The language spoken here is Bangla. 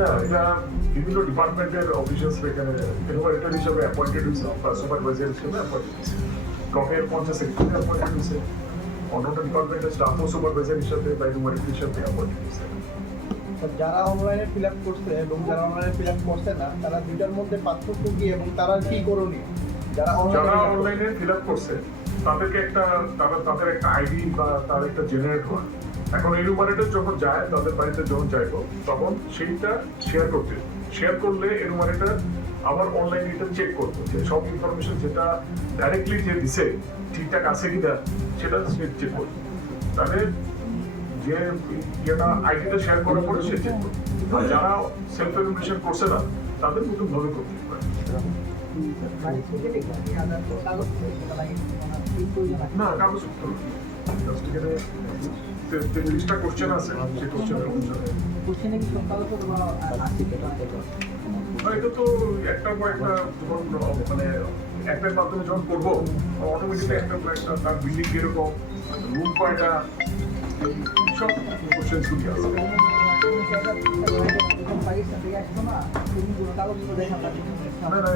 না, এটা বিভিন্ন ডিপার্টমেন্টের অফিসার্স এখানে এনুমারেটর হিসেবে অ্যাপয়েন্টেড হয়েছে বা সুপারভাইজার হিসেবে অ্যাপয়েন্টেড হয়েছে। ব্লকের পঞ্চায়েত সেক্রেটারি অ্যাপয়েন্টেড হয়েছে, অন্যান্য ডিপার্টমেন্টের স্টাফও সুপারভাইজার হিসেবে বা এনুমারেটর হিসেবে অ্যাপয়েন্টেড হয়েছে। যারা অনলাইনে ফিল আপ করছে এবং যারা অনলাইনে ফিল আপ করছে না, তারা দুইটার মধ্যে পার্থক্য কি এবং তারা কি করণীয়? যারা অনলাইনে ফিল আপ করছে তাদেরকে তাদের একটা আইডি বা তার একটা জেনারেট হয়। এখন এনুমারেটর যখন যায় তাদের বাড়িতে যখন যাইবো তখন সেইটা শেয়ার করলে এনুমারেটর আবার অনলাইনে এটা চেক করবো যে সব ইনফরমেশন যেটা ডাইরেক্টলি যে দিছে ঠিকঠাক আছে কিনা সেটা সে চেক করবে। তাহলে যে ইয়েটা আইডিটা শেয়ার করার পরে সে চেক করবে। আর যারা সেলফ এনুমারেশন করছে না তাদের নতুন ভাবে করতে পারে। না, কাগজপত্র তিরিশটা কোশ্চেন আছে, সেই কোশ্চেনের অনুসারে এটা তো একটার পর একটা যখন মানে অ্যাপের মাধ্যমে যখন করবো অটোমেটিকলি একটার পর একটা তার বিল্ডিং কিরকম, রুম কয়টা, সব কোশ্চেন শুনি আছে। না,